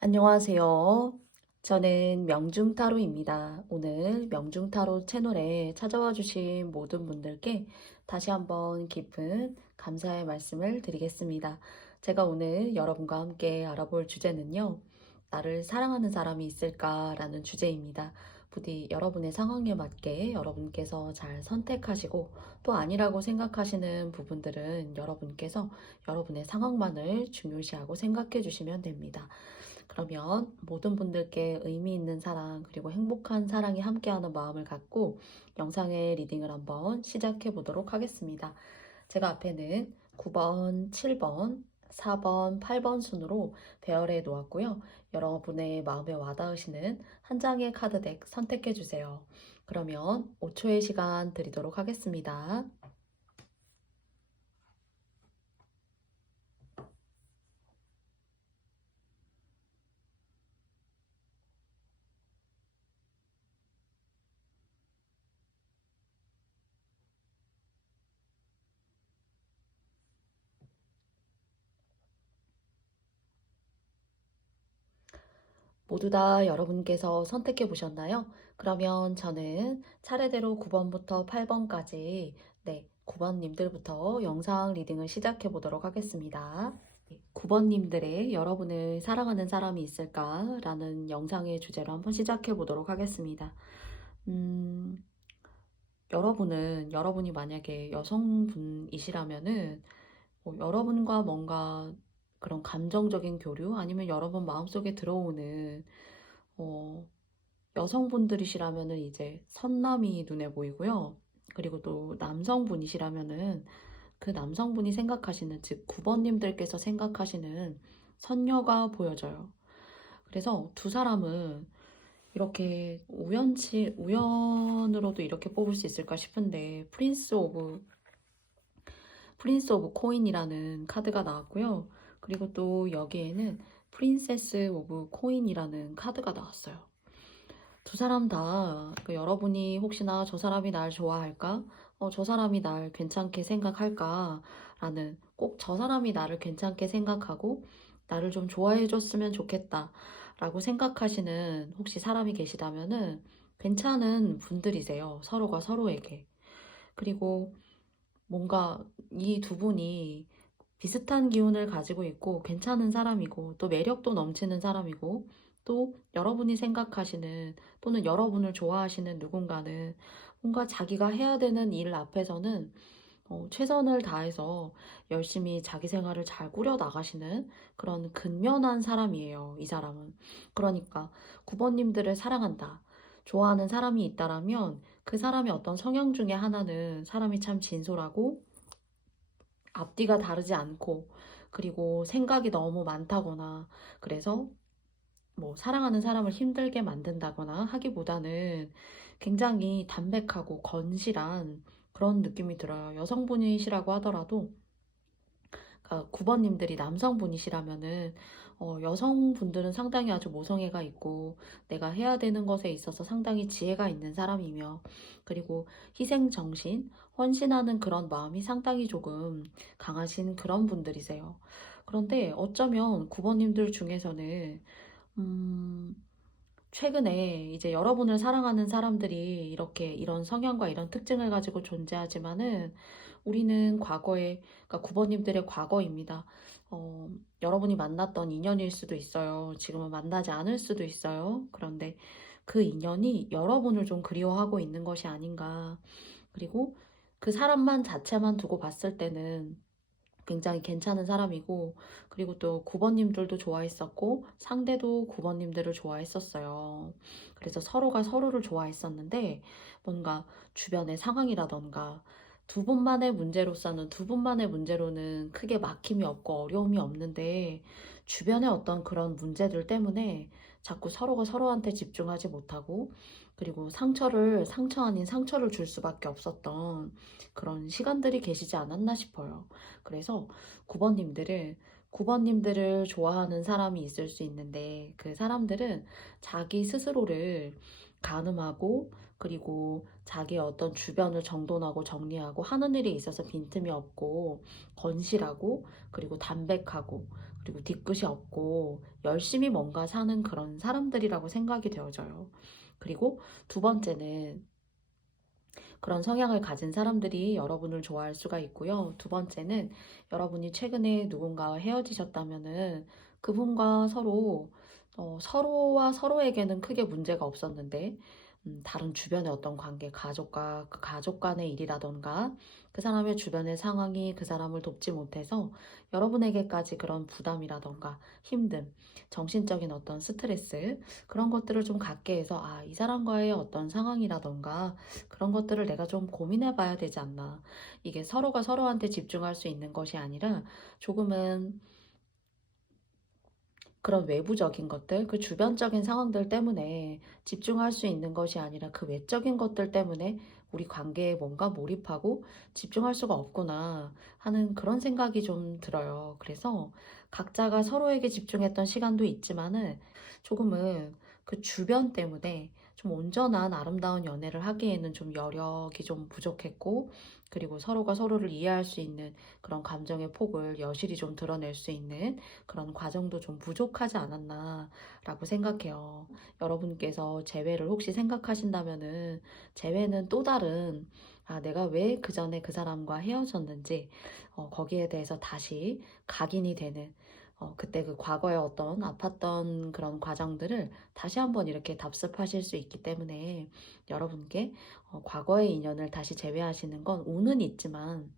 안녕하세요. 저는 명중타로입니다. 오늘 명중타로 채널에 찾아와 주신 모든 분들께 다시 한번 깊은 감사의 말씀을 드리겠습니다. 제가 오늘 여러분과 함께 알아볼 주제는요. 나를 사랑하는 사람이 있을까라는 주제입니다. 부디 여러분의 상황에 맞게 여러분께서 잘 선택하시고 또 아니라고 생각하시는 부분들은 여러분께서 여러분의 상황만을 중요시하고 생각해 주시면 됩니다. 그러면 모든 분들께 의미 있는 사랑 그리고 행복한 사랑이 함께하는 마음을 갖고 영상의 리딩을 한번 시작해 보도록 하겠습니다. 제가 앞에는 9번, 7번, 4번, 8번 순으로 배열해 놓았고요. 여러분의 마음에 와닿으시는 한 장의 카드덱 선택해 주세요. 그러면 5초의 시간 드리도록 하겠습니다. 모두 다 여러분께서 선택해 보셨나요? 그러면 저는 차례대로 9번부터 8번까지 9번님들부터 영상 리딩을 시작해 보도록 하겠습니다. 9번님들의 여러분을 사랑하는 사람이 있을까? 라는 영상의 주제로 한번 시작해 보도록 하겠습니다. 음, 여러분이 만약에 여성분이시라면은 여러분과 뭔가 그런 감정적인 교류 아니면 여러분 마음속에 들어오는 어, 여성분들이시라면은 이제 선남이 눈에 보이고요. 그리고 또 남성분이시라면은 그 남성분이 생각하시는, 즉 9번님들께서 생각하시는 선녀가 보여져요. 그래서 두 사람은 이렇게 우연으로도 이렇게 뽑을 수 있을까 싶은데 프린스 오브 코인이라는 카드가 나왔고요. 그리고 또 여기에는 프린세스 오브 코인이라는 카드가 나왔어요. 두 사람 다 여러분이 혹시나 저 사람이 날 좋아할까? 저 사람이 날 괜찮게 생각할까? 라는 꼭 저 사람이 나를 괜찮게 생각하고 나를 좀 좋아해 줬으면 좋겠다 라고 생각하시는 혹시 사람이 계시다면은 괜찮은 분들이세요. 서로가 서로에게. 그리고 뭔가 이 두 분이 비슷한 기운을 가지고 있고 괜찮은 사람이고 또 매력도 넘치는 사람이고 또 여러분이 생각하시는 또는 여러분을 좋아하시는 누군가는 뭔가 자기가 해야 되는 일 앞에서는 최선을 다해서 열심히 자기 생활을 잘 꾸려 나가시는 그런 근면한 사람이에요, 이 사람은. 그러니까 9번님들을 사랑한다. 좋아하는 사람이 있다라면 그 사람의 어떤 성향 중에 하나는 사람이 참 진솔하고 앞뒤가 다르지 않고 그리고 생각이 너무 많다거나 그래서 뭐 사랑하는 사람을 힘들게 만든다거나 하기보다는 굉장히 담백하고 건실한 그런 느낌이 들어요. 여성분이시라고 하더라도 9번님들이 남성분이시라면은 여성분들은 상당히 아주 모성애가 있고 내가 해야 되는 것에 있어서 상당히 지혜가 있는 사람이며 그리고 희생정신, 헌신하는 그런 마음이 상당히 조금 강하신 그런 분들이세요. 그런데 어쩌면 9번님들 중에서는 음, 최근에 이제 여러분을 사랑하는 사람들이 이렇게 이런 성향과 이런 특징을 가지고 존재하지만은 우리는 과거에, 그러니까 9번님들의 과거입니다. 어, 여러분이 만났던 인연일 수도 있어요. 지금은 만나지 않을 수도 있어요. 그런데 그 인연이 여러분을 좀 그리워하고 있는 것이 아닌가. 그리고 그 사람만 자체만 두고 봤을 때는 굉장히 괜찮은 사람이고 그리고 또 9번님들도 좋아했었고 상대도 9번님들을 좋아했었어요. 그래서 서로가 서로를 좋아했었는데 뭔가 주변의 상황이라던가 두 분만의 문제로는 크게 막힘이 없고 어려움이 없는데 주변의 어떤 그런 문제들 때문에 자꾸 서로가 서로한테 집중하지 못하고 그리고 상처 아닌 상처를 줄 수밖에 없었던 그런 시간들이 계시지 않았나 싶어요. 그래서 9번님들을 좋아하는 사람이 있을 수 있는데 그 사람들은 자기 스스로를 가늠하고 그리고 자기의 어떤 주변을 정돈하고 정리하고 하는 일에 있어서 빈틈이 없고 건실하고 그리고 담백하고 그리고 뒤끝이 없고 열심히 뭔가 사는 그런 사람들이라고 생각이 되어져요. 그리고 두 번째는 그런 성향을 가진 사람들이 여러분을 좋아할 수가 있고요. 두 번째는 여러분이 최근에 누군가와 헤어지셨다면은 그분과 서로와 서로에게는 크게 문제가 없었는데, 다른 주변의 어떤 관계, 가족과 그 가족 간의 일이라던가 그 사람의 주변의 상황이 그 사람을 돕지 못해서 여러분에게까지 그런 부담이라던가 힘듦, 정신적인 어떤 스트레스, 그런 것들을 좀 갖게 해서, 아, 이 사람과의 어떤 상황이라던가 그런 것들을 내가 좀 고민해 봐야 되지 않나. 이게 서로가 서로한테 집중할 수 있는 것이 아니라 조금은 그런 외부적인 것들, 그 주변적인 상황들 때문에 집중할 수 있는 것이 아니라 그 외적인 것들 때문에 우리 관계에 뭔가 몰입하고 집중할 수가 없구나 하는 그런 생각이 좀 들어요. 그래서 각자가 서로에게 집중했던 시간도 있지만은 조금은 그 주변 때문에 좀 온전한 아름다운 연애를 하기에는 좀 여력이 좀 부족했고, 그리고 서로가 서로를 이해할 수 있는 그런 감정의 폭을 여실히 좀 드러낼 수 있는 그런 과정도 좀 부족하지 않았나라고 생각해요. 여러분께서 재회를 혹시 생각하신다면은 재회는 또 다른, 아, 내가 왜 그 전에 그 사람과 헤어졌는지 거기에 대해서 다시 각인이 되는, 그때 그 과거에 어떤 아팠던 그런 과정들을 다시 한번 이렇게 답습하실 수 있기 때문에 여러분께 과거의 인연을 다시 재회하시는 건 오는 있지만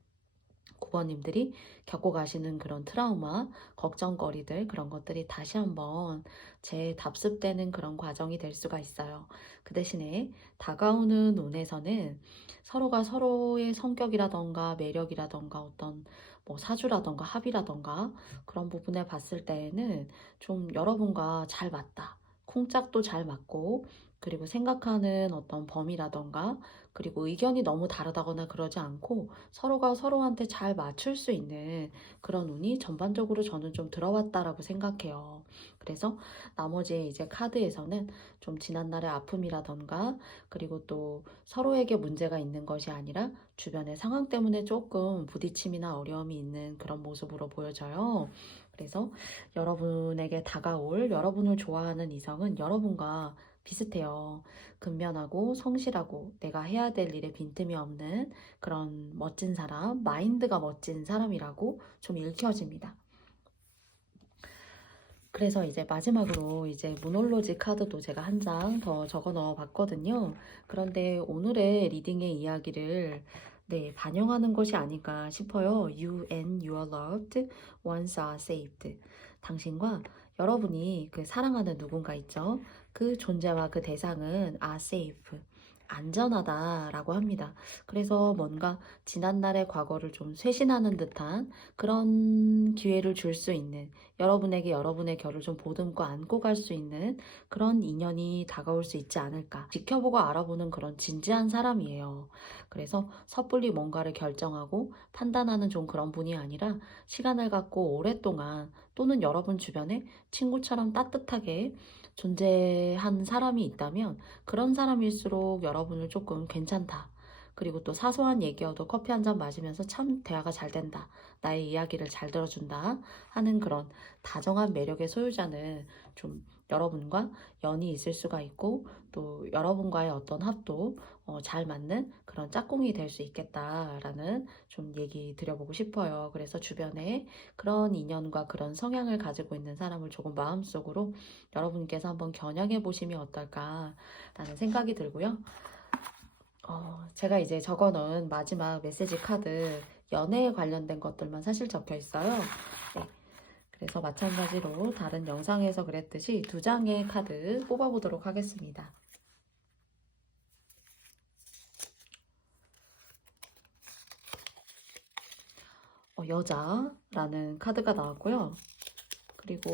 9번님들이 겪고 가시는 그런 트라우마, 걱정거리들, 그런 것들이 다시 한번 재답습되는 그런 과정이 될 수가 있어요. 그 대신에 다가오는 운에서는 서로가 서로의 성격이라던가 매력이라던가 어떤 뭐 사주라던가 합이라던가 그런 부분에 봤을 때에는 좀 여러분과 잘 맞다. 콩짝도 잘 맞고, 그리고 생각하는 어떤 범위라던가 그리고 의견이 너무 다르다거나 그러지 않고 서로가 서로한테 잘 맞출 수 있는 그런 운이 전반적으로 저는 좀 들어왔다라고 생각해요. 그래서 나머지 이제 카드에서는 좀 지난날의 아픔이라던가 그리고 또 서로에게 문제가 있는 것이 아니라 주변의 상황 때문에 조금 부딪힘이나 어려움이 있는 그런 모습으로 보여져요. 그래서 여러분에게 다가올 여러분을 좋아하는 이성은 여러분과 비슷해요. 근면하고 성실하고 내가 해야 될 일에 빈틈이 없는 그런 멋진 사람, 마인드가 멋진 사람이라고 좀 읽혀집니다. 그래서 이제 마지막으로 이제 모놀로지 카드도 제가 한 장 더 적어 넣어 봤거든요. 그런데 오늘의 리딩의 이야기를 반영하는 것이 아닐까 싶어요. You and you are loved, once are saved. 당신과 여러분이 그 사랑하는 누군가 있죠. 그 존재와 그 대상은 are safe. 안전하다라고 합니다. 그래서 뭔가 지난날의 과거를 좀 쇄신하는 듯한 그런 기회를 줄 수 있는, 여러분에게 여러분의 결을 좀 보듬고 안고 갈 수 있는 그런 인연이 다가올 수 있지 않을까. 지켜보고 알아보는 그런 진지한 사람이에요. 그래서 섣불리 뭔가를 결정하고 판단하는 좀 그런 분이 아니라 시간을 갖고 오랫동안 또는 여러분 주변에 친구처럼 따뜻하게 존재한 사람이 있다면 그런 사람일수록 여러분을 조금 괜찮다. 그리고 또 사소한 얘기여도 커피 한 잔 마시면서 참 대화가 잘 된다. 나의 이야기를 잘 들어준다 하는 그런 다정한 매력의 소유자는 좀 여러분과 연이 있을 수가 있고, 또 여러분과의 어떤 합도 잘 맞는 그런 짝꿍이 될 수 있겠다라는 좀 얘기 드려보고 싶어요. 그래서 주변에 그런 인연과 그런 성향을 가지고 있는 사람을 조금 마음속으로 여러분께서 한번 겨냥해 보시면 어떨까라는 생각이 들고요. 제가 이제 적어 놓은 마지막 메시지 카드, 연애에 관련된 것들만 사실 적혀 있어요. 네. 그래서 마찬가지로 다른 영상에서 그랬듯이 두 장의 카드 뽑아보도록 하겠습니다. 여자라는 카드가 나왔고요. 그리고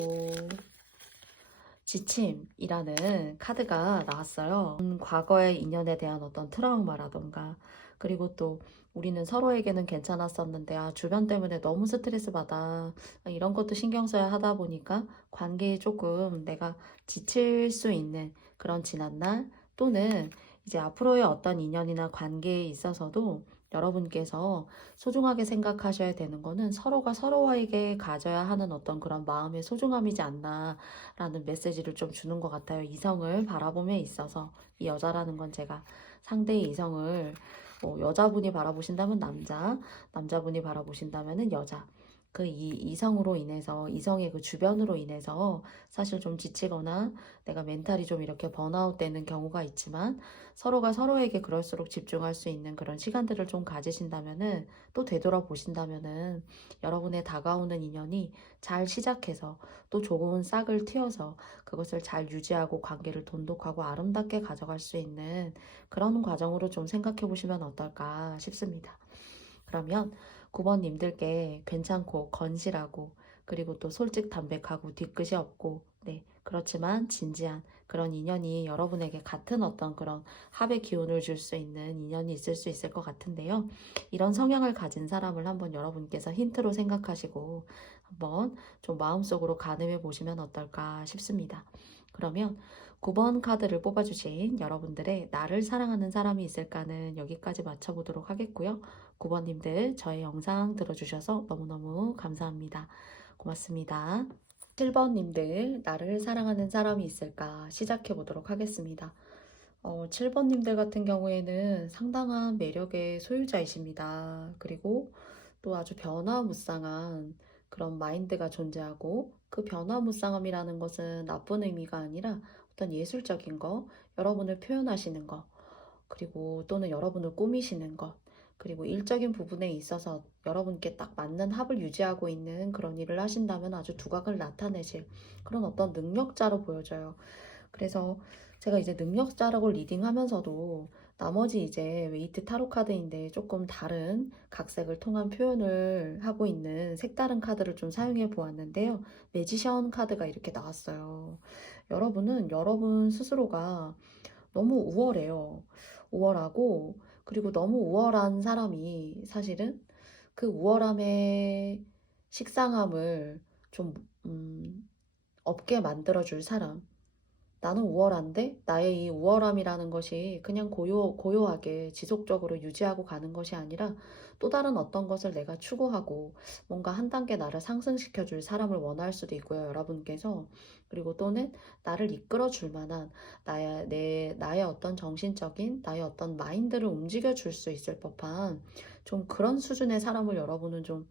지침이라는 카드가 나왔어요. 과거의 인연에 대한 어떤 트라우마라던가, 그리고 또 우리는 서로에게는 괜찮았었는데 주변 때문에 너무 스트레스 받아, 이런 것도 신경 써야 하다 보니까 관계에 조금 내가 지칠 수 있는 그런 지난날, 또는 이제 앞으로의 어떤 인연이나 관계에 있어서도 여러분께서 소중하게 생각하셔야 되는 거는 서로가 서로에게 가져야 하는 어떤 그런 마음의 소중함이지 않나라는 메시지를 좀 주는 것 같아요. 이성을 바라봄에 있어서 이 여자라는 건 제가 상대의 이성을 여자분이 바라보신다면 남자, 남자분이 바라보신다면은 여자. 그 이성으로 인해서, 이성의 그 주변으로 인해서 사실 좀 지치거나 내가 멘탈이 좀 이렇게 번아웃 되는 경우가 있지만 서로가 서로에게 그럴수록 집중할 수 있는 그런 시간들을 좀 가지신다면은 또 되돌아보신다면은 여러분의 다가오는 인연이 잘 시작해서 또 좋은 싹을 틔워서 그것을 잘 유지하고 관계를 돈독하고 아름답게 가져갈 수 있는 그런 과정으로 좀 생각해 보시면 어떨까 싶습니다. 그러면 9번님들께 괜찮고 건실하고 그리고 또 솔직담백하고 뒤끝이 없고 네 그렇지만 진지한 그런 인연이 여러분에게 같은 어떤 그런 합의 기운을 줄 수 있는 인연이 있을 수 있을 것 같은데요. 이런 성향을 가진 사람을 한번 여러분께서 힌트로 생각하시고 한번 좀 마음속으로 가늠해 보시면 어떨까 싶습니다. 그러면 9번 카드를 뽑아주신 여러분들의 나를 사랑하는 사람이 있을까는 여기까지 맞춰보도록 하겠고요. 9번님들 저의 영상 들어주셔서 너무너무 감사합니다. 고맙습니다. 7번님들 나를 사랑하는 사람이 있을까 시작해 보도록 하겠습니다. 7번님들 같은 경우에는 상당한 매력의 소유자이십니다. 그리고 또 아주 변화무쌍한 그런 마인드가 존재하고 그 변화무쌍함이라는 것은 나쁜 의미가 아니라 어떤 예술적인 거, 여러분을 표현하시는 거, 그리고 또는 여러분을 꾸미시는 것, 그리고 일적인 부분에 있어서 여러분께 딱 맞는 합을 유지하고 있는 그런 일을 하신다면 아주 두각을 나타내실 그런 어떤 능력자로 보여져요. 그래서 제가 이제 능력자라고 리딩하면서도 나머지 이제 웨이트 타로 카드인데 조금 다른 각색을 통한 표현을 하고 있는 색다른 카드를 좀 사용해 보았는데요. 매지션 카드가 이렇게 나왔어요. 여러분은 여러분 스스로가 너무 우월해요. 우월하고 그리고 너무 우월한 사람이 사실은 그 우월함의 식상함을 좀 없게 만들어줄 사람. 나는 우월한데 나의 이 우월함이라는 것이 그냥 고요하게 지속적으로 유지하고 가는 것이 아니라 또 다른 어떤 것을 내가 추구하고 뭔가 한 단계 나를 상승시켜 줄 사람을 원할 수도 있고요, 여러분께서. 그리고 또는 나를 이끌어 줄 만한 나의 어떤 정신적인 나의 어떤 마인드를 움직여 줄 수 있을 법한 좀 그런 수준의 사람을 여러분은 좀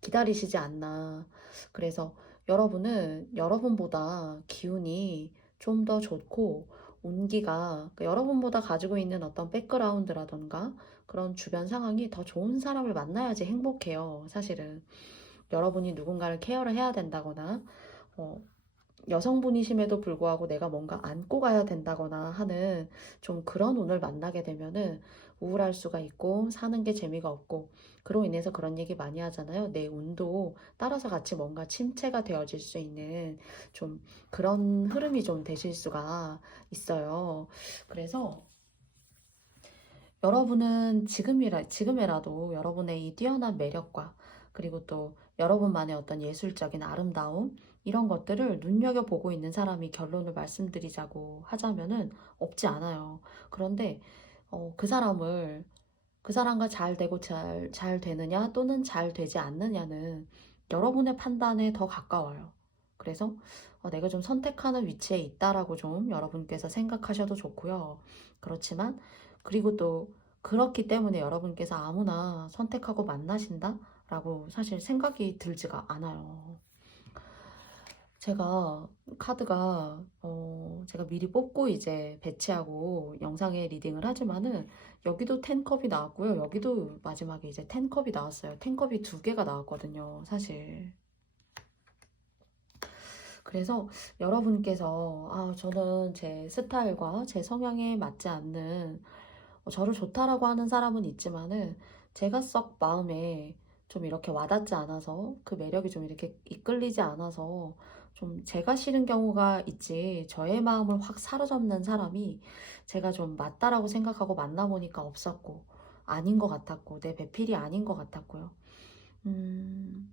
기다리시지 않나. 그래서 여러분은 여러분보다 기운이 좀 더 좋고 온기가 여러분보다 가지고 있는 어떤 백그라운드라던가 그런 주변 상황이 더 좋은 사람을 만나야지 행복해요. 사실은 여러분이 누군가를 케어를 해야 된다거나 어, 여성분이심에도 불구하고 내가 뭔가 안고 가야 된다거나 하는 좀 그런 운을 만나게 되면은 우울할 수가 있고 사는 게 재미가 없고 그로 인해서 그런 얘기 많이 하잖아요. 내 운도 따라서 같이 뭔가 침체가 되어질 수 있는 좀 그런 흐름이 좀 되실 수가 있어요. 그래서 여러분은 지금이라도 여러분의 이 뛰어난 매력과 그리고 또 여러분만의 어떤 예술적인 아름다움 이런 것들을 눈여겨보고 있는 사람이 결론을 말씀드리자고 하자면은 없지 않아요. 그런데 그 사람과 잘 되고 잘 되느냐 또는 잘 되지 않느냐는 여러분의 판단에 더 가까워요. 그래서 내가 좀 선택하는 위치에 있다라고 좀 여러분께서 생각하셔도 좋고요. 그렇지만 그리고 또 그렇기 때문에 여러분께서 아무나 선택하고 만나신다라고 사실 생각이 들지가 않아요. 제가 카드가 제가 미리 뽑고 이제 배치하고 영상에 리딩을 하지만은 여기도 10컵이 나왔고요. 여기도 마지막에 이제 10컵이 나왔어요. 10컵이 두 개가 나왔거든요. 사실. 그래서 여러분께서 저는 제 스타일과 제 성향에 맞지 않는 저를 좋다라고 하는 사람은 있지만은 제가 썩 마음에 좀 이렇게 와닿지 않아서 그 매력이 좀 이렇게 이끌리지 않아서 좀 제가 싫은 경우가 있지 저의 마음을 확 사로잡는 사람이 제가 좀 맞다라고 생각하고 만나보니까 없었고 아닌 것 같았고 내 배필이 아닌 것 같았고요. 음,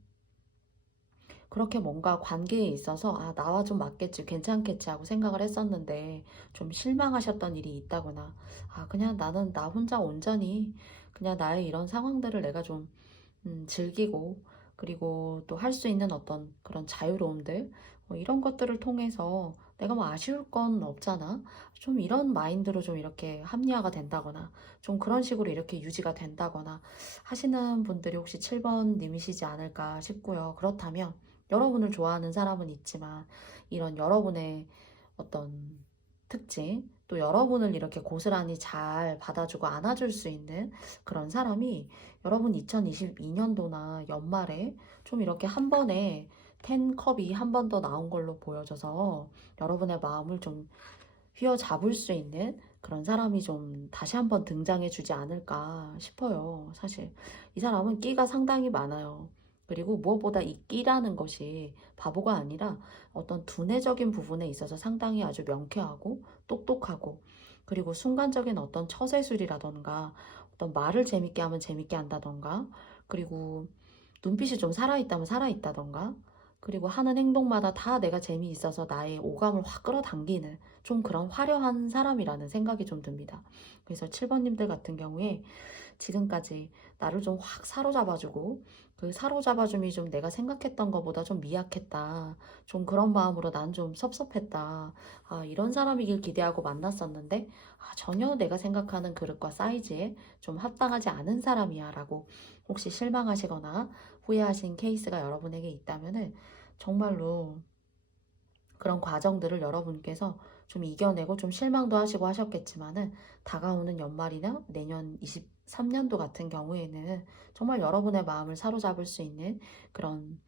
그렇게 뭔가 관계에 있어서 나와 좀 맞겠지, 괜찮겠지 하고 생각을 했었는데 좀 실망하셨던 일이 있다거나 그냥 나는 나 혼자 온전히 그냥 나의 이런 상황들을 내가 좀 즐기고, 그리고 또 할 수 있는 어떤 그런 자유로움들, 이런 것들을 통해서 내가 뭐 아쉬울 건 없잖아. 좀 이런 마인드로 좀 이렇게 합리화가 된다거나, 좀 그런 식으로 이렇게 유지가 된다거나 하시는 분들이 혹시 7번 님이시지 않을까 싶고요. 그렇다면 여러분을 좋아하는 사람은 있지만 이런 여러분의 어떤 특징, 또 여러분을 이렇게 고스란히 잘 받아주고 안아줄 수 있는 그런 사람이 여러분 2022년도나 연말에 좀 이렇게 한 번에 10컵이 한 번 더 나온 걸로 보여져서 여러분의 마음을 좀 휘어잡을 수 있는 그런 사람이 좀 다시 한번 등장해 주지 않을까 싶어요. 사실 이 사람은 끼가 상당히 많아요. 그리고 무엇보다 이 끼라는 것이 바보가 아니라 어떤 두뇌적인 부분에 있어서 상당히 아주 명쾌하고 똑똑하고, 그리고 순간적인 어떤 처세술이라던가 어떤 말을 재밌게 하면 재밌게 한다던가, 그리고 눈빛이 좀 살아있다면 살아있다던가, 그리고 하는 행동마다 다 내가 재미있어서 나의 오감을 확 끌어당기는 좀 그런 화려한 사람이라는 생각이 좀 듭니다. 그래서 7번님들 같은 경우에 지금까지 나를 좀 확 사로잡아주고, 그 사로잡아줌이 좀 내가 생각했던 것보다 좀 미약했다. 좀 그런 마음으로 난 좀 섭섭했다. 아, 이런 사람이길 기대하고 만났었는데, 전혀 내가 생각하는 그릇과 사이즈에 좀 합당하지 않은 사람이야 라고 혹시 실망하시거나 후회하신 케이스가 여러분에게 있다면은 정말로 그런 과정들을 여러분께서 좀 이겨내고 좀 실망도 하시고 하셨겠지만은 다가오는 연말이나 내년 23년도 같은 경우에는 정말 여러분의 마음을 사로잡을 수 있는 그런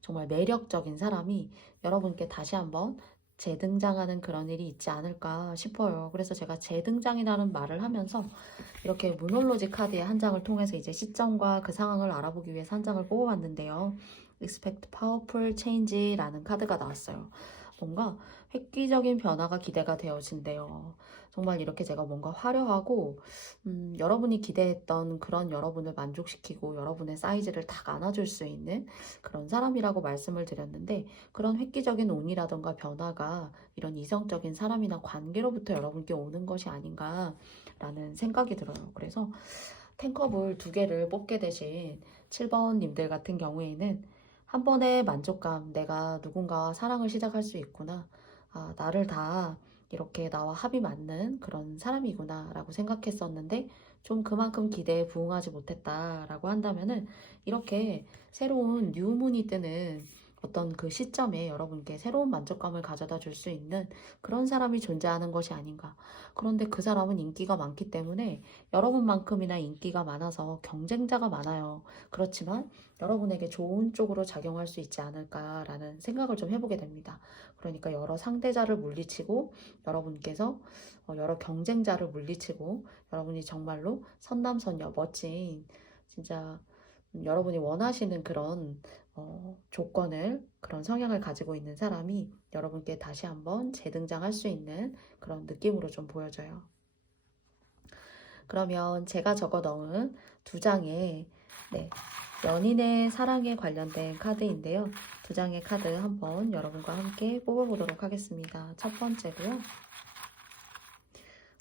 정말 매력적인 사람이 여러분께 다시 한번 재등장하는 그런 일이 있지 않을까 싶어요. 그래서 제가 재등장이라는 말을 하면서 이렇게 문홀로지 카드의 한 장을 통해서 이제 시점과 그 상황을 알아보기 위해서 한 장을 뽑아봤는데요. Expect Powerful Change라는 카드가 나왔어요. 뭔가 획기적인 변화가 기대가 되어진대요. 정말 이렇게 제가 뭔가 화려하고 여러분이 기대했던 그런 여러분을 만족시키고 여러분의 사이즈를 딱 안아줄 수 있는 그런 사람이라고 말씀을 드렸는데, 그런 획기적인 운이라던가 변화가 이런 이성적인 사람이나 관계로부터 여러분께 오는 것이 아닌가라는 생각이 들어요. 그래서 탱컵을 두 개를 뽑게 되신 7번님들 같은 경우에는 한 번의 만족감, 내가 누군가와 사랑을 시작할 수 있구나. 아, 나를 다 이렇게 나와 합이 맞는 그런 사람이구나 라고 생각했었는데 좀 그만큼 기대에 부응하지 못했다라고 한다면은 이렇게 새로운 뉴문이 뜨는 어떤 그 시점에 여러분께 새로운 만족감을 가져다 줄 수 있는 그런 사람이 존재하는 것이 아닌가. 그런데 그 사람은 인기가 많기 때문에 여러분만큼이나 인기가 많아서 경쟁자가 많아요. 그렇지만 여러분에게 좋은 쪽으로 작용할 수 있지 않을까라는 생각을 좀 해보게 됩니다. 그러니까 여러 상대자를 물리치고 여러분께서 여러 경쟁자를 물리치고 여러분이 정말로 선남선녀 멋진 진짜 여러분이 원하시는 그런 조건을, 그런 성향을 가지고 있는 사람이 여러분께 다시 한번 재등장할 수 있는 그런 느낌으로 좀 보여져요. 그러면 제가 적어 넣은 두 장의 연인의 사랑에 관련된 카드인데요. 두 장의 카드 한번 여러분과 함께 뽑아보도록 하겠습니다. 첫 번째고요.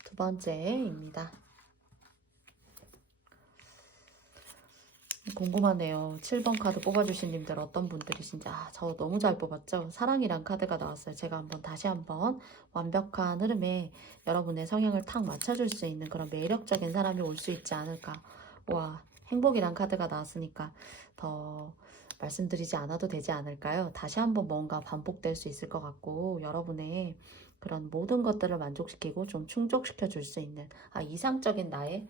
두 번째입니다. 궁금하네요. 7번 카드 뽑아주신 님들 어떤 분들이신지. 저 너무 잘 뽑았죠? 사랑이란 카드가 나왔어요. 제가 다시 한번 완벽한 흐름에 여러분의 성향을 탁 맞춰줄 수 있는 그런 매력적인 사람이 올 수 있지 않을까. 와, 행복이란 카드가 나왔으니까 더 말씀드리지 않아도 되지 않을까요? 다시 한번 뭔가 반복될 수 있을 것 같고, 여러분의 그런 모든 것들을 만족시키고 좀 충족시켜 줄 수 있는 이상적인 나의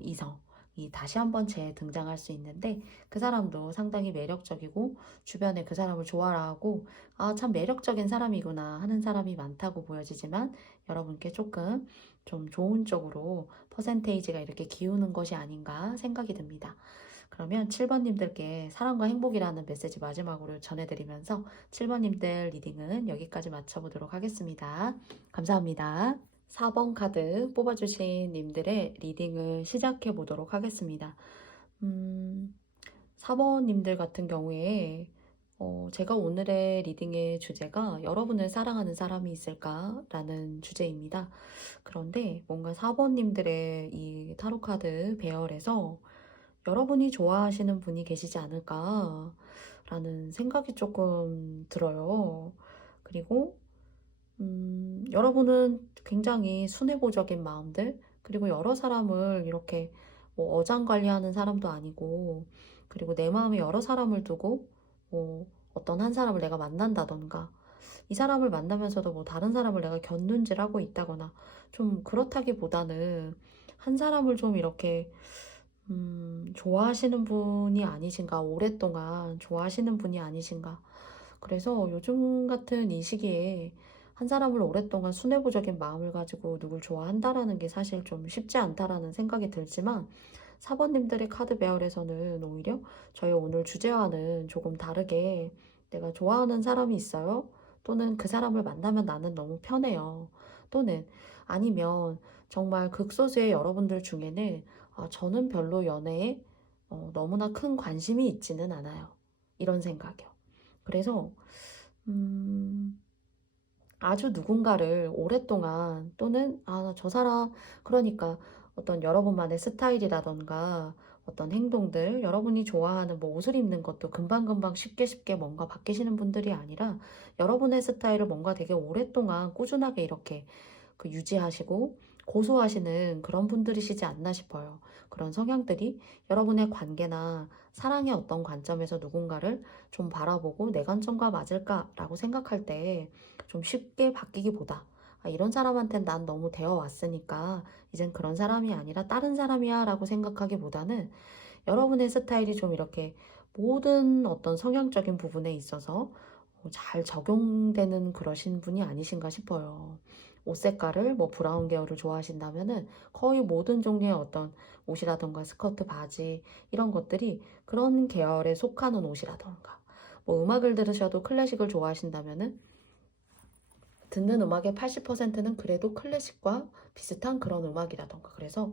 이성 이 다시 한번 재등장할 수 있는데, 그 사람도 상당히 매력적이고 주변에 그 사람을 좋아라 하고 참 매력적인 사람이구나 하는 사람이 많다고 보여지지만 여러분께 조금 좀 좋은 쪽으로 퍼센테이지가 이렇게 기우는 것이 아닌가 생각이 듭니다. 그러면 7번님들께 사랑과 행복이라는 메시지 마지막으로 전해드리면서 7번님들 리딩은 여기까지 마쳐보도록 하겠습니다. 감사합니다. 4번 카드 뽑아주신 님들의 리딩을 시작해 보도록 하겠습니다. 4번님들 같은 경우에 제가 오늘의 리딩의 주제가 여러분을 사랑하는 사람이 있을까라는 주제입니다. 그런데 뭔가 사번님들의 이 타로카드 배열에서 여러분이 좋아하시는 분이 계시지 않을까라는 생각이 조금 들어요. 그리고 여러분은 굉장히 순애보적인 마음들, 그리고 여러 사람을 이렇게 뭐 어장관리하는 사람도 아니고, 그리고 내 마음에 여러 사람을 두고, 뭐 어떤 한 사람을 내가 만난다던가, 이 사람을 만나면서도 뭐 다른 사람을 내가 곁눈질하고 있다거나, 좀 그렇다기보다는 한 사람을 좀 이렇게, 좋아하시는 분이 아니신가, 오랫동안 좋아하시는 분이 아니신가. 그래서 요즘 같은 이 시기에 한 사람을 오랫동안 순애보적인 마음을 가지고 누굴 좋아한다라는 게 사실 좀 쉽지 않다라는 생각이 들지만, 사번님들의 카드 배열에서는 오히려 저희 오늘 주제와는 조금 다르게 내가 좋아하는 사람이 있어요. 또는 그 사람을 만나면 나는 너무 편해요. 또는 아니면 정말 극소수의 여러분들 중에는 저는 별로 연애에 너무나 큰 관심이 있지는 않아요. 이런 생각이요. 그래서 아주 누군가를 오랫동안 또는 저 사람 그러니까 어떤 여러분만의 스타일이라던가 어떤 행동들 여러분이 좋아하는 뭐 옷을 입는 것도 금방금방 쉽게 뭔가 바뀌시는 분들이 아니라 여러분의 스타일을 뭔가 되게 오랫동안 꾸준하게 이렇게 유지하시고 고수하시는 그런 분들이시지 않나 싶어요. 그런 성향들이 여러분의 관계나 사랑의 어떤 관점에서 누군가를 좀 바라보고 내 관점과 맞을까라고 생각할 때 좀 쉽게 바뀌기보다 이런 사람한텐 난 너무 되어 왔으니까 이젠 그런 사람이 아니라 다른 사람이야 라고 생각하기보다는 여러분의 스타일이 좀 이렇게 모든 어떤 성향적인 부분에 있어서 잘 적용되는 그러신 분이 아니신가 싶어요. 옷 색깔을 뭐 브라운 계열을 좋아하신다면은 거의 모든 종류의 어떤 옷이라던가 스커트, 바지 이런 것들이 그런 계열에 속하는 옷이라던가 뭐 음악을 들으셔도 클래식을 좋아하신다면은 듣는 음악의 80%는 그래도 클래식과 비슷한 그런 음악이라던가 그래서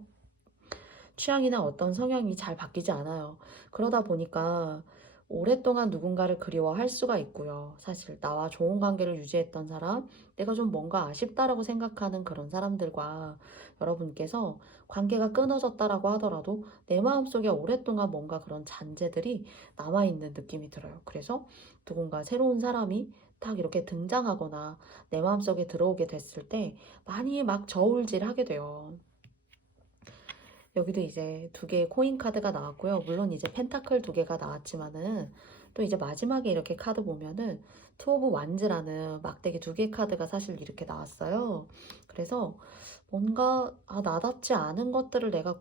취향이나 어떤 성향이 잘 바뀌지 않아요. 그러다 보니까 오랫동안 누군가를 그리워할 수가 있고요. 사실 나와 좋은 관계를 유지했던 사람, 내가 좀 뭔가 아쉽다라고 생각하는 그런 사람들과 여러분께서 관계가 끊어졌다라고 하더라도 내 마음속에 오랫동안 뭔가 그런 잔재들이 남아있는 느낌이 들어요. 그래서 누군가 새로운 사람이 딱 이렇게 등장하거나 내 마음속에 들어오게 됐을 때 많이 막 저울질하게 돼요. 여기도 이제 두 개의 코인 카드가 나왔고요. 물론 이제 펜타클 두 개가 나왔지만은 또 이제 마지막에 이렇게 카드 보면은 투 오브 완즈라는 막대기 두 개 카드가 사실 이렇게 나왔어요. 그래서 뭔가 나답지 않은 것들을 내가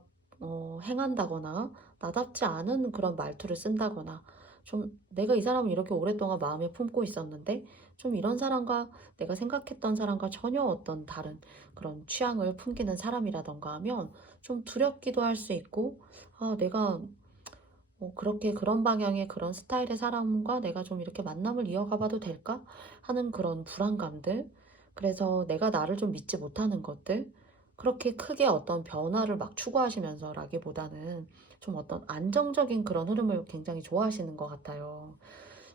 행한다거나 나답지 않은 그런 말투를 쓴다거나 좀 내가 이 사람을 이렇게 오랫동안 마음에 품고 있었는데 좀 이런 사람과 내가 생각했던 사람과 전혀 어떤 다른 그런 취향을 풍기는 사람이라던가 하면 좀 두렵기도 할 수 있고, 내가 그렇게 그런 방향의 그런 스타일의 사람과 내가 좀 이렇게 만남을 이어가 봐도 될까? 하는 그런 불안감들. 그래서 내가 나를 좀 믿지 못하는 것들. 그렇게 크게 어떤 변화를 막 추구하시면서라기보다는 좀 어떤 안정적인 그런 흐름을 굉장히 좋아하시는 것 같아요.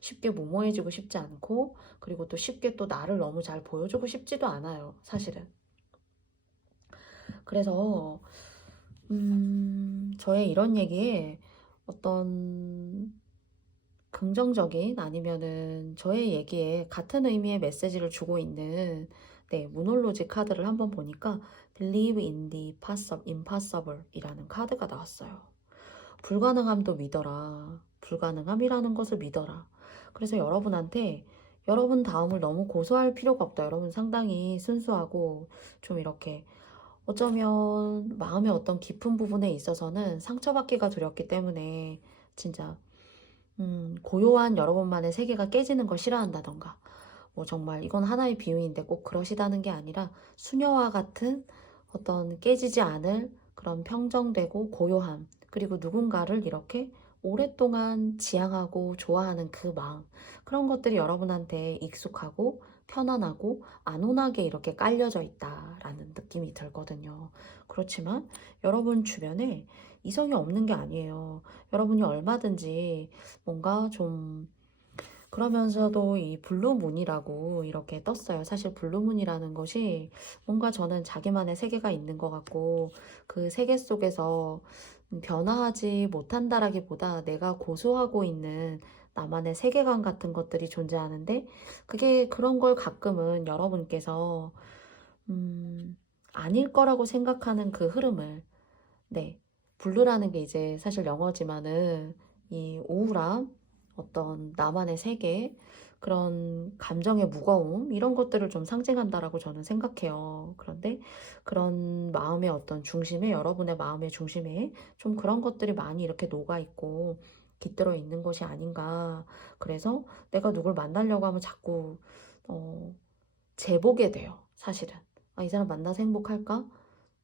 쉽게 무모해지고 싶지 않고, 그리고 또 쉽게 또 나를 너무 잘 보여주고 싶지도 않아요, 사실은. 그래서 저의 이런 얘기에 어떤 긍정적인 아니면은 저의 얘기에 같은 의미의 메시지를 주고 있는 모놀로지 카드를 한번 보니까 Believe in the impossible 이라는 카드가 나왔어요. 불가능함도 믿어라. 불가능함이라는 것을 믿어라. 그래서 여러분한테 여러분 다음을 너무 고소할 필요가 없다. 여러분 상당히 순수하고 좀 이렇게 어쩌면 마음의 어떤 깊은 부분에 있어서는 상처받기가 두렵기 때문에 진짜 고요한 여러분만의 세계가 깨지는 걸 싫어한다던가 뭐 정말 이건 하나의 비유인데 꼭 그러시다는 게 아니라 수녀와 같은 어떤 깨지지 않을 그런 평정되고 고요함 그리고 누군가를 이렇게 오랫동안 지향하고 좋아하는 그 마음 그런 것들이 여러분한테 익숙하고 편안하고 안온하게 이렇게 깔려져 있다라는 느낌이 들거든요. 그렇지만 여러분 주변에 이성이 없는 게 아니에요. 여러분이 얼마든지 뭔가 좀 그러면서도 이 블루문이라고 이렇게 떴어요. 사실 블루문이라는 것이 뭔가 저는 자기만의 세계가 있는 것 같고 그 세계 속에서 변화하지 못한다라기보다 내가 고수하고 있는 나만의 세계관 같은 것들이 존재하는데 그게 그런 걸 가끔은 여러분께서 아닐 거라고 생각하는 그 흐름을 네. 블루라는 게 이제 사실 영어지만은 이 우울함, 어떤 나만의 세계, 그런 감정의 무거움, 이런 것들을 좀 상징한다라고 저는 생각해요. 그런데 그런 마음의 어떤 중심에, 여러분의 마음의 중심에 좀 그런 것들이 많이 이렇게 녹아있고 깃들어 있는 것이 아닌가. 그래서 내가 누굴 만나려고 하면 자꾸, 어, 재보게 돼요. 사실은. 아, 이 사람 만나서 행복할까?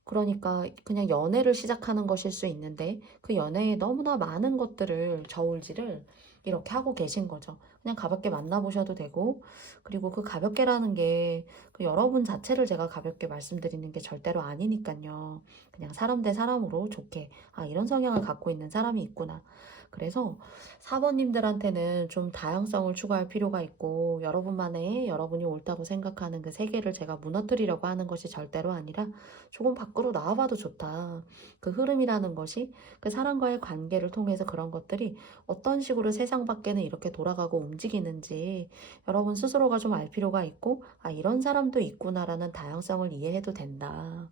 그러니까 그냥 연애를 시작하는 것일 수 있는데 그 연애에 너무나 많은 것들을 저울질을 이렇게 하고 계신 거죠. 그냥 가볍게 만나보셔도 되고 그리고 그 가볍게라는 게 그 여러분 자체를 제가 가볍게 말씀드리는 게 절대로 아니니까요. 그냥 사람 대 사람으로 좋게 아 이런 성향을 갖고 있는 사람이 있구나. 그래서 4번님들한테는 좀 다양성을 추구할 필요가 있고 여러분만의 여러분이 옳다고 생각하는 그 세계를 제가 무너뜨리려고 하는 것이 절대로 아니라 조금 밖으로 나와봐도 좋다. 그 흐름이라는 것이 그 사람과의 관계를 통해서 그런 것들이 어떤 식으로 세상 밖에는 이렇게 돌아가고 움직이는지 여러분 스스로가 좀 알 필요가 있고, 아, 이런 사람도 있구나라는 다양성을 이해해도 된다.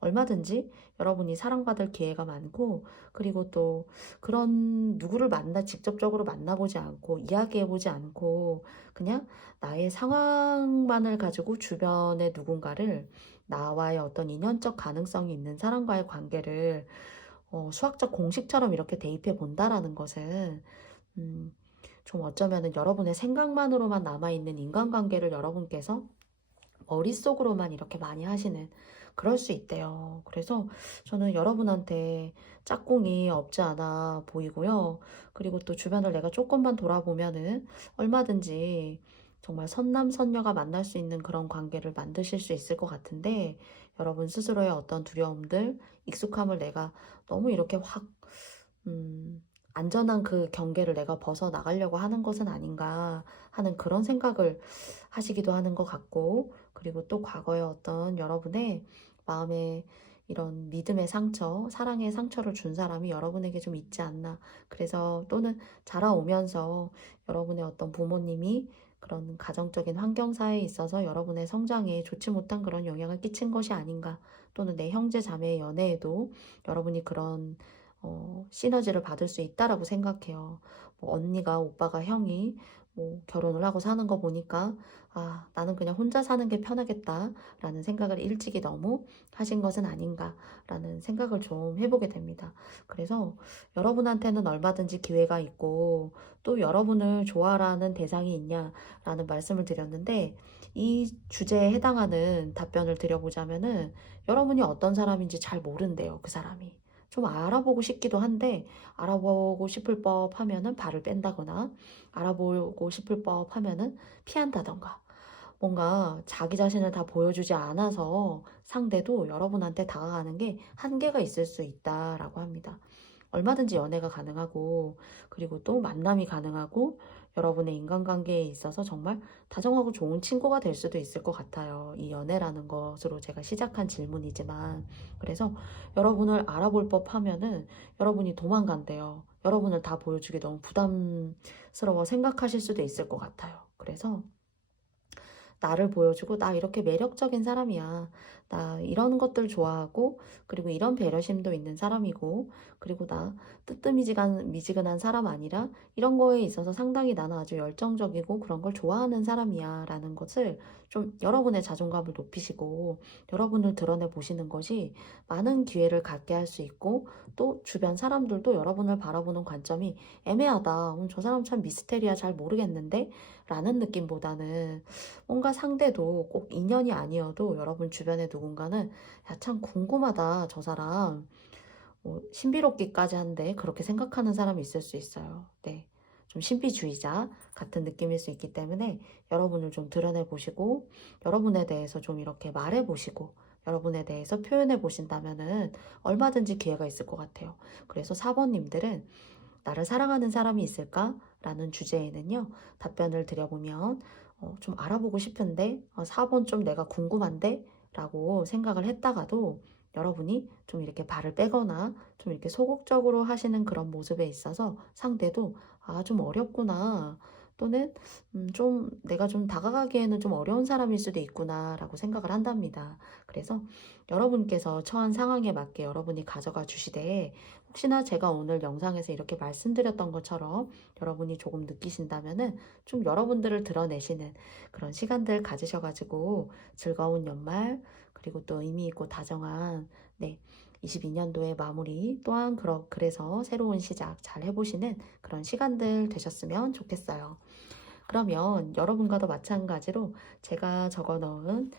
얼마든지 여러분이 사랑받을 기회가 많고, 그리고 또 그런 누구를 직접적으로 만나보지 않고, 이야기해보지 않고, 그냥 나의 상황만을 가지고 주변의 누군가를 나와의 어떤 인연적 가능성이 있는 사람과의 관계를 수학적 공식처럼 이렇게 대입해 본다라는 것은, 음, 좀 어쩌면은 여러분의 생각만으로만 남아있는 인간관계를 여러분께서 머릿속으로만 이렇게 많이 하시는 그럴 수 있대요. 그래서 저는 여러분한테 짝꿍이 없지 않아 보이고요. 그리고 또 주변을 내가 조금만 돌아보면은 얼마든지 정말 선남선녀가 만날 수 있는 그런 관계를 만드실 수 있을 것 같은데 여러분 스스로의 어떤 두려움들, 익숙함을 내가 너무 이렇게 확 안전한 그 경계를 내가 벗어나가려고 하는 것은 아닌가 하는 그런 생각을 하시기도 하는 것 같고, 그리고 또 과거에 어떤 여러분의 마음에 이런 믿음의 상처, 사랑의 상처를 준 사람이 여러분에게 좀 있지 않나. 그래서 또는 자라오면서 여러분의 어떤 부모님이 그런 가정적인 환경사에 있어서 여러분의 성장에 좋지 못한 그런 영향을 끼친 것이 아닌가. 또는 내 형제 자매의 연애에도 여러분이 그런 시너지를 받을 수 있다라고 생각해요. 뭐 언니가, 오빠가, 형이 뭐 결혼을 하고 사는 거 보니까 아, 나는 그냥 혼자 사는 게 편하겠다라는 생각을 일찍이 너무 하신 것은 아닌가라는 생각을 좀 해보게 됩니다. 그래서 여러분한테는 얼마든지 기회가 있고 또 여러분을 좋아하는 대상이 있냐라는 말씀을 드렸는데 이 주제에 해당하는 답변을 드려보자면은 여러분이 어떤 사람인지 잘 모른대요, 그 사람이. 좀 알아보고 싶기도 한데 알아보고 싶을 법 하면은 발을 뺀다거나 알아보고 싶을 법 하면은 피한다던가 뭔가 자기 자신을 다 보여주지 않아서 상대도 여러분한테 다가가는 게 한계가 있을 수 있다라고 합니다. 얼마든지 연애가 가능하고 그리고 또 만남이 가능하고 여러분의 인간관계에 있어서 정말 다정하고 좋은 친구가 될 수도 있을 것 같아요. 이 연애라는 것으로 제가 시작한 질문이지만 그래서 여러분을 알아볼 법 하면은 여러분이 도망간대요. 여러분을 다 보여주기 너무 부담스러워 생각하실 수도 있을 것 같아요. 그래서 나를 보여주고 나 이렇게 매력적인 사람이야. 나 이런 것들 좋아하고 그리고 이런 배려심도 있는 사람이고 그리고 나 뜨뜻미지근한 사람 아니라 이런 거에 있어서 상당히 나는 아주 열정적이고 그런 걸 좋아하는 사람이야 라는 것을 좀 여러분의 자존감을 높이시고 여러분을 드러내 보시는 것이 많은 기회를 갖게 할 수 있고 또 주변 사람들도 여러분을 바라보는 관점이 애매하다. 저 사람 참 미스테리야 잘 모르겠는데 라는 느낌보다는 뭔가 상대도 꼭 인연이 아니어도 여러분 주변에 누군가는 야, 참 궁금하다. 저 사람 신비롭기까지 한데 그렇게 생각하는 사람이 있을 수 있어요. 네. 좀 신비주의자 같은 느낌일 수 있기 때문에 여러분을 좀 드러내 보시고 여러분에 대해서 좀 이렇게 말해 보시고 여러분에 대해서 표현해 보신다면은 얼마든지 기회가 있을 것 같아요. 그래서 4번님들은 나를 사랑하는 사람이 있을까? 라는 주제에는요, 답변을 드려보면, 좀 알아보고 싶은데, 4번 좀 내가 궁금한데? 라고 생각을 했다가도 여러분이 좀 이렇게 발을 빼거나 좀 이렇게 소극적으로 하시는 그런 모습에 있어서 상대도 좀 어렵구나. 또는 좀 내가 좀 다가가기에는 좀 어려운 사람일 수도 있구나 라고 생각을 한답니다. 그래서 여러분께서 처한 상황에 맞게 여러분이 가져가 주시되 혹시나 제가 오늘 영상에서 이렇게 말씀드렸던 것처럼 여러분이 조금 느끼신다면은 좀 여러분들을 드러내시는 그런 시간들 가지셔가지고 즐거운 연말 그리고 또 의미 있고 다정한 22년도의 마무리 또한 그래서 새로운 시작 잘 해보시는 그런 시간들 되셨으면 좋겠어요. 그러면 여러분과도 마찬가지로 제가 적어 넣은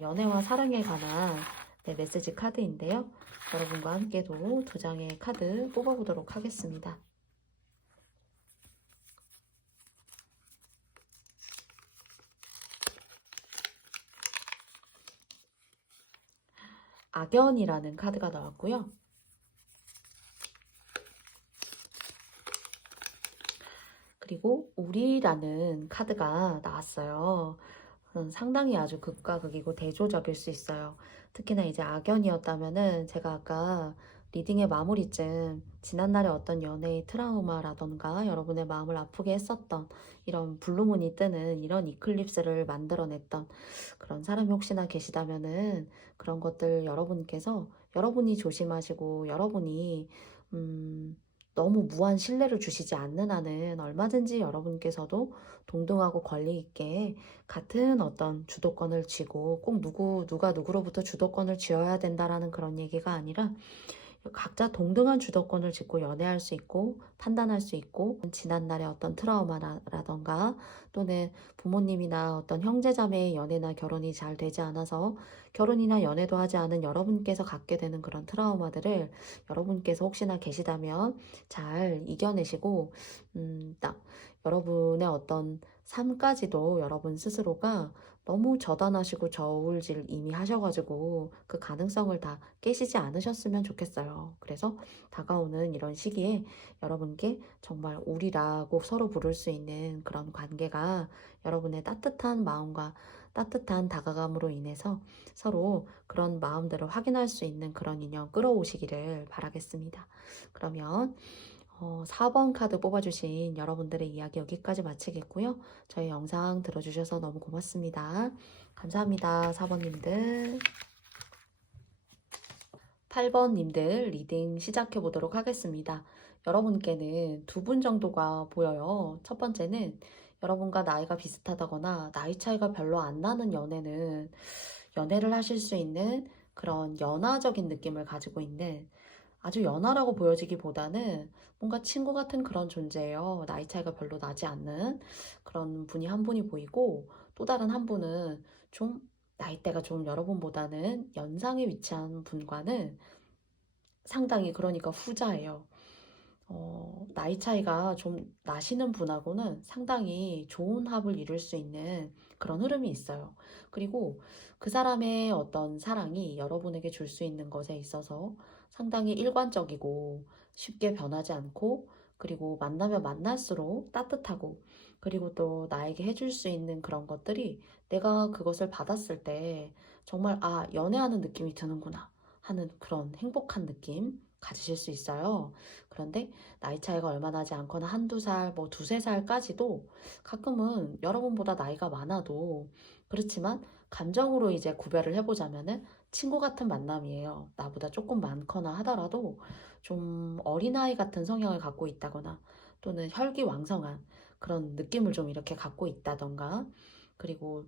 연애와 사랑에 관한 메시지 카드인데요. 여러분과 함께도 두 장의 카드 뽑아보도록 하겠습니다. 악연이라는 카드가 나왔고요. 그리고 우리라는 카드가 나왔어요. 상당히 아주 극과 극이고 대조적일 수 있어요. 특히나 이제 악연이었다면은 제가 아까 리딩의 마무리쯤 지난날의 어떤 연애의 트라우마라던가 여러분의 마음을 아프게 했었던 이런 블루문이 뜨는 이런 이클립스를 만들어냈던 그런 사람이 혹시나 계시다면은 그런 것들 여러분이 조심하시고 여러분이 너무 무한 신뢰를 주시지 않는 한은 얼마든지 여러분께서도 동등하고 권리 있게 같은 어떤 주도권을 쥐고 꼭 누가 누구로부터 주도권을 쥐어야 된다라는 그런 얘기가 아니라 각자 동등한 주도권을 짚고 연애할 수 있고 판단할 수 있고 지난날의 어떤 트라우마라던가 또는 부모님이나 어떤 형제자매의 연애나 결혼이 잘 되지 않아서 결혼이나 연애도 하지 않은 여러분께서 갖게 되는 그런 트라우마들을 여러분께서 혹시나 계시다면 잘 이겨내시고 딱 여러분의 어떤 삶까지도 여러분 스스로가 너무 저단하시고 저울질 이미 하셔가지고 그 가능성을 다 깨시지 않으셨으면 좋겠어요. 그래서 다가오는 이런 시기에 여러분께 정말 우리라고 서로 부를 수 있는 그런 관계가 여러분의 따뜻한 마음과 따뜻한 다가감으로 인해서 서로 그런 마음들을 확인할 수 있는 그런 인연 끌어오시기를 바라겠습니다. 그러면 4번 카드 뽑아주신 여러분들의 이야기 여기까지 마치겠고요. 저희 영상 들어주셔서 너무 고맙습니다. 감사합니다. 4번님들. 8번님들 리딩 시작해 보도록 하겠습니다. 여러분께는 두 분 정도가 보여요. 첫 번째는 여러분과 나이가 비슷하다거나 나이 차이가 별로 안 나는 연애를 하실 수 있는 그런 연하적인 느낌을 가지고 있는 아주 연하라고 보여지기보다는 뭔가 친구 같은 그런 존재예요. 나이 차이가 별로 나지 않는 그런 분이 한 분이 보이고 또 다른 한 분은 좀 나이대가 좀 여러분보다는 연상에 위치한 분과는 상당히 그러니까 후자예요. 나이 차이가 좀 나시는 분하고는 상당히 좋은 합을 이룰 수 있는 그런 흐름이 있어요. 그리고 그 사람의 어떤 사랑이 여러분에게 줄 수 있는 것에 있어서 상당히 일관적이고 쉽게 변하지 않고 그리고 만나면 만날수록 따뜻하고 그리고 또 나에게 해줄 수 있는 그런 것들이 내가 그것을 받았을 때 정말 연애하는 느낌이 드는구나 하는 그런 행복한 느낌 가지실 수 있어요. 그런데 나이 차이가 얼마 나지 않거나 한두 살, 뭐 두세 살까지도 가끔은 여러분보다 나이가 많아도 그렇지만 감정으로 이제 구별을 해보자면은 친구 같은 만남이에요. 나보다 조금 많거나 하더라도 좀 어린아이 같은 성향을 갖고 있다거나 또는 혈기왕성한 그런 느낌을 좀 이렇게 갖고 있다던가 그리고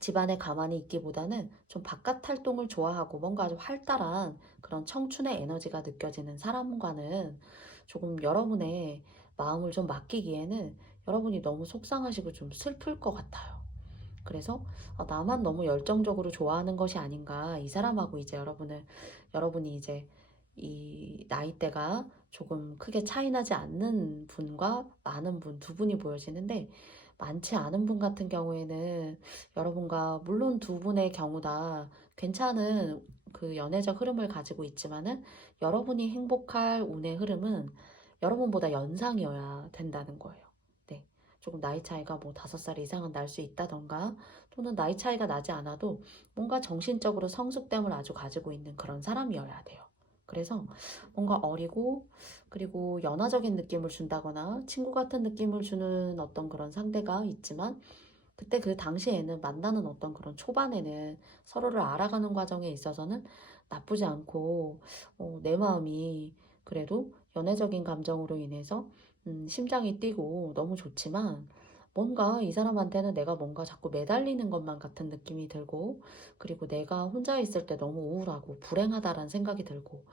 집안에 가만히 있기보다는 좀 바깥 활동을 좋아하고 뭔가 좀 활달한 그런 청춘의 에너지가 느껴지는 사람과는 조금 여러분의 마음을 좀 맡기기에는 여러분이 너무 속상하시고 좀 슬플 것 같아요. 그래서 나만 너무 열정적으로 좋아하는 것이 아닌가 이 사람하고 이제 여러분이 이제 이 나이대가 조금 크게 차이 나지 않는 분과 많은 분 두 분이 보여지는데 많지 않은 분 같은 경우에는 여러분과 물론 두 분의 경우 다 괜찮은 그 연애적 흐름을 가지고 있지만은 여러분이 행복할 운의 흐름은 여러분보다 연상이어야 된다는 거예요. 네. 조금 나이 차이가 뭐 5살 이상은 날 수 있다던가, 또는 나이 차이가 나지 않아도 뭔가 정신적으로 성숙됨을 아주 가지고 있는 그런 사람이어야 돼요. 그래서 뭔가 어리고, 그리고 연하적인 느낌을 준다거나 친구 같은 느낌을 주는 어떤 그런 상대가 있지만, 그때 그 당시에는 만나는 어떤 그런 초반에는 서로를 알아가는 과정에 있어서는 나쁘지 않고, 내 마음이 그래도 연애적인 감정으로 인해서 심장이 뛰고 너무 좋지만, 뭔가 이 사람한테는 내가 뭔가 자꾸 매달리는 것만 같은 느낌이 들고, 그리고 내가 혼자 있을 때 너무 우울하고 불행하다라는 생각이 들고,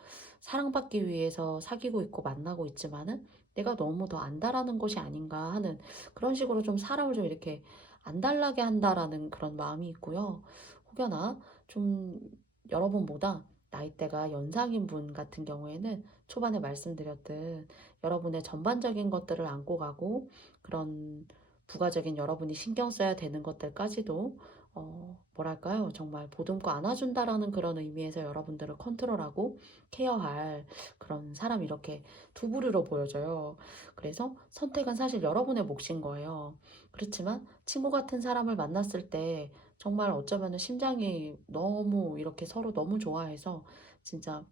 사랑받기 위해서 사귀고 있고 만나고 있지만은 내가 너무 더 안달하는 것이 아닌가 하는, 그런 식으로 좀 사람을 좀 이렇게 안달나게 한다라는 그런 마음이 있고요. 혹여나 좀 여러분보다 나이대가 연상인 분 같은 경우에는 초반에 말씀드렸듯 여러분의 전반적인 것들을 안고 가고, 그런 부가적인 여러분이 신경 써야 되는 것들까지도 뭐랄까요? 정말 보듬고 안아준다라는 그런 의미에서 여러분들을 컨트롤하고 케어할 그런 사람, 이렇게 두 부류로 보여져요. 그래서 선택은 사실 여러분의 몫인 거예요. 그렇지만 친구 같은 사람을 만났을 때 정말 어쩌면 심장이 너무 이렇게 서로 너무 좋아해서 진짜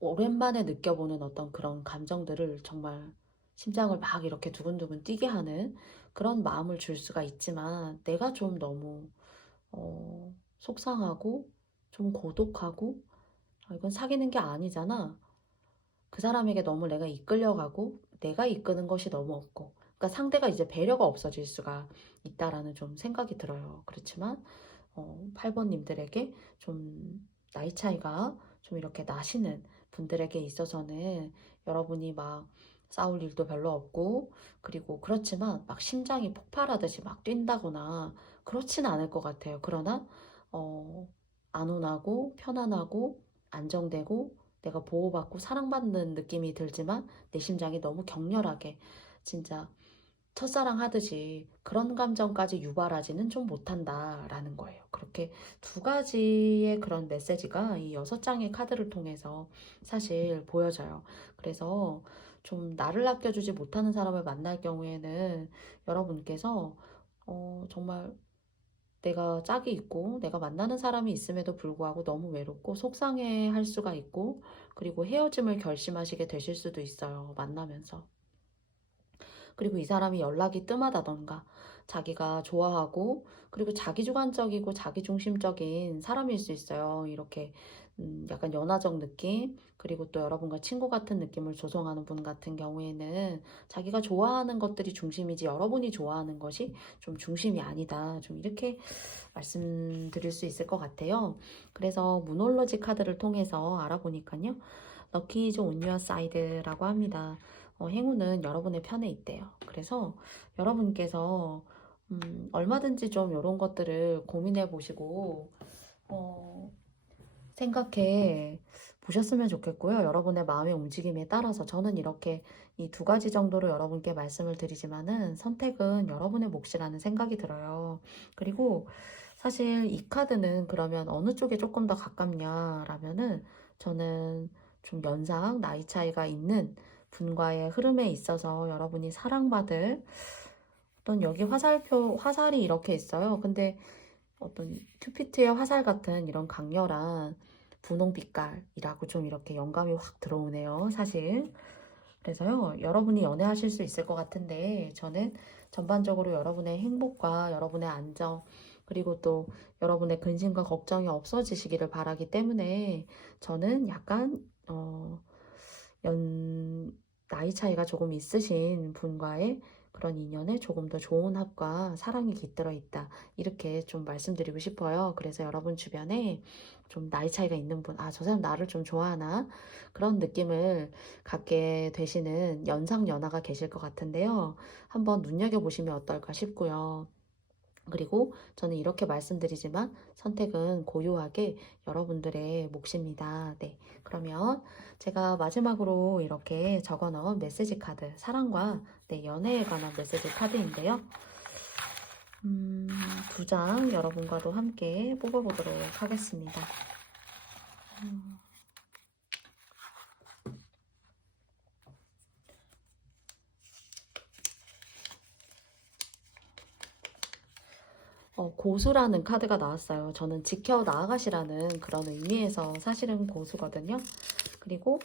오랜만에 느껴보는 어떤 그런 감정들을 정말 심장을 막 이렇게 두근두근 뛰게 하는 그런 마음을 줄 수가 있지만, 내가 좀 너무 속상하고 좀 고독하고, 이건 사귀는 게 아니잖아. 그 사람에게 너무 내가 이끌려가고 내가 이끄는 것이 너무 없고, 그러니까 상대가 이제 배려가 없어질 수가 있다라는 좀 생각이 들어요. 그렇지만 8번님들에게 좀 나이 차이가 좀 이렇게 나시는 분들에게 있어서는 여러분이 막 싸울 일도 별로 없고, 그리고 그렇지만 막 심장이 폭발하듯이 막 뛴다거나 그렇진 않을 것 같아요. 그러나 안온하고 편안하고 안정되고 내가 보호받고 사랑받는 느낌이 들지만 내 심장이 너무 격렬하게 진짜 첫사랑 하듯이 그런 감정까지 유발하지는 좀 못한다라는 거예요. 그렇게 두 가지의 그런 메시지가 이 6장의 카드를 통해서 사실 보여져요. 그래서 좀 나를 아껴주지 못하는 사람을 만날 경우에는 여러분께서 정말 내가 짝이 있고 내가 만나는 사람이 있음에도 불구하고 너무 외롭고 속상해 할 수가 있고, 그리고 헤어짐을 결심하시게 되실 수도 있어요, 만나면서. 그리고 이 사람이 연락이 뜸하다던가 자기가 좋아하고, 그리고 자기주관적이고 자기중심적인 사람일 수 있어요. 이렇게 약간 연하적 느낌, 그리고 또 여러분과 친구 같은 느낌을 조성하는 분 같은 경우에는 자기가 좋아하는 것들이 중심이지 여러분이 좋아하는 것이 좀 중심이 아니다, 좀 이렇게 말씀드릴 수 있을 것 같아요. 그래서 문홀로지 카드를 통해서 알아보니까요, Lucky is on your side라고 합니다. 행운은 여러분의 편에 있대요. 그래서 여러분께서 얼마든지 좀 이런 것들을 고민해 보시고 생각해 보셨으면 좋겠고요. 여러분의 마음의 움직임에 따라서 저는 이렇게 이 두 가지 정도로 여러분께 말씀을 드리지만은 선택은 여러분의 몫이라는 생각이 들어요. 그리고 사실 이 카드는 그러면 어느 쪽에 조금 더 가깝냐라면은, 저는 좀 연상, 나이 차이가 있는 분과의 흐름에 있어서 여러분이 사랑받을 어떤, 여기 화살이 이렇게 있어요. 근데 어떤 큐피트의 화살 같은 이런 강렬한 분홍빛깔이라고 좀 이렇게 영감이 확 들어오네요, 사실. 그래서요, 여러분이 연애하실 수 있을 것 같은데, 저는 전반적으로 여러분의 행복과 여러분의 안정, 그리고 또 여러분의 근심과 걱정이 없어지시기를 바라기 때문에, 저는 약간 나이 차이가 조금 있으신 분과의 그런 인연에 조금 더 좋은 합과 사랑이 깃들어 있다, 이렇게 좀 말씀드리고 싶어요. 그래서 여러분 주변에 좀 나이 차이가 있는 분, 저 사람 나를 좀 좋아하나, 그런 느낌을 갖게 되시는 연상연하가 계실 것 같은데요. 한번 눈여겨보시면 어떨까 싶고요. 그리고 저는 이렇게 말씀드리지만 선택은 고유하게 여러분들의 몫입니다. 네, 그러면 제가 마지막으로 이렇게 적어 넣은 메시지 카드, 사랑과 연애에 관한 메시지 카드인데요. 2장 여러분과도 함께 뽑아보도록 하겠습니다. 고수라는 카드가 나왔어요. 저는 지켜 나아가시라는 그런 의미에서 사실은 고수거든요. 그리고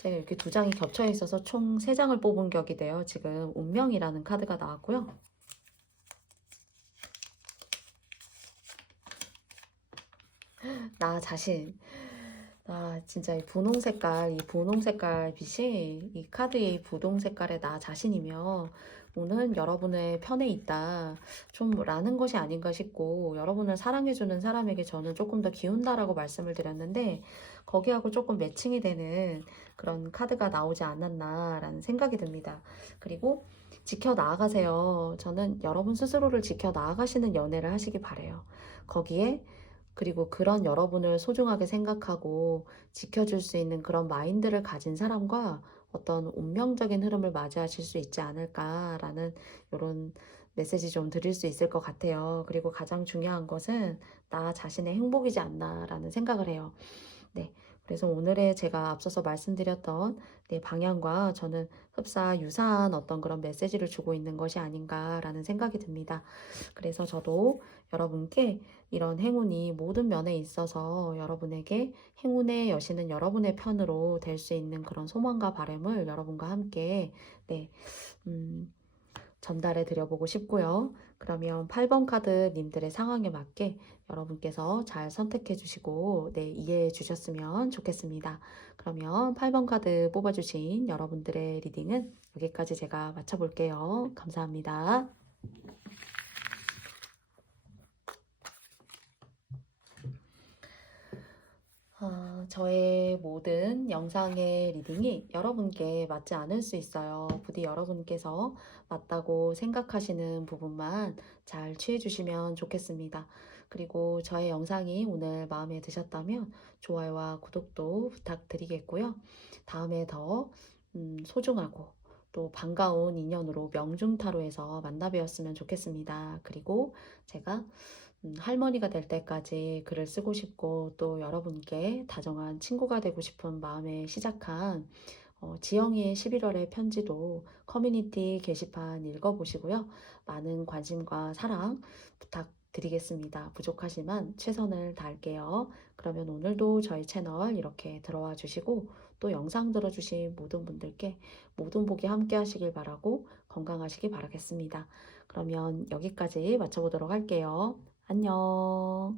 제가 이렇게 두 장이 겹쳐 있어서 총 3장을 뽑은 격이 돼요. 지금 운명이라는 카드가 나왔고요. 나 자신. 아, 진짜 이 분홍 색깔 빛이 이 카드의 이 분홍 색깔의 나 자신이며 오늘 여러분의 편에 있다. 좀 라는 것이 아닌가 싶고 여러분을 사랑해주는 사람에게 저는 조금 더 기운다라고 말씀을 드렸는데 거기하고 조금 매칭이 되는 그런 카드가 나오지 않았나라는 생각이 듭니다. 그리고 지켜 나아가세요. 저는 여러분 스스로를 지켜 나아가시는 연애를 하시기 바래요. 거기에 그리고 그런 여러분을 소중하게 생각하고 지켜줄 수 있는 그런 마인드를 가진 사람과 어떤 운명적인 흐름을 맞이하실 수 있지 않을까라는 이런 메시지 좀 드릴 수 있을 것 같아요. 그리고 가장 중요한 것은 나 자신의 행복이지 않나라는 생각을 해요. 네. 그래서 오늘의 제가 앞서서 말씀드렸던 네, 방향과 저는 흡사 유사한 어떤 그런 메시지를 주고 있는 것이 아닌가라는 생각이 듭니다. 그래서 저도 여러분께 이런 행운이 모든 면에 있어서 여러분에게 행운의 여신은 여러분의 편으로 될 수 있는 그런 소망과 바람을 여러분과 함께 네, 전달해 드려보고 싶고요. 그러면 8번 카드 님들의 상황에 맞게 여러분께서 잘 선택해 주시고 네, 이해해 주셨으면 좋겠습니다. 그러면 8번 카드 뽑아주신 여러분들의 리딩은 여기까지 제가 마쳐볼게요. 감사합니다. 저의 모든 영상의 리딩이 여러분께 맞지 않을 수 있어요. 부디 여러분께서 맞다고 생각하시는 부분만 잘 취해 주시면 좋겠습니다. 그리고 저의 영상이 오늘 마음에 드셨다면 좋아요와 구독도 부탁드리겠고요. 다음에 더 소중하고 또 반가운 인연으로 명중타로에서 만나 뵈었으면 좋겠습니다. 그리고 제가 할머니가 될 때까지 글을 쓰고 싶고 또 여러분께 다정한 친구가 되고 싶은 마음에 시작한 지영이의 11월의 편지도 커뮤니티 게시판 읽어보시고요. 많은 관심과 사랑 부탁드리겠습니다. 부족하지만 최선을 다할게요. 그러면 오늘도 저희 채널 이렇게 들어와 주시고 또 영상 들어주신 모든 분들께 모든 복이 함께 하시길 바라고 건강하시기 바라겠습니다. 그러면 여기까지 마쳐보도록 할게요. 안녕.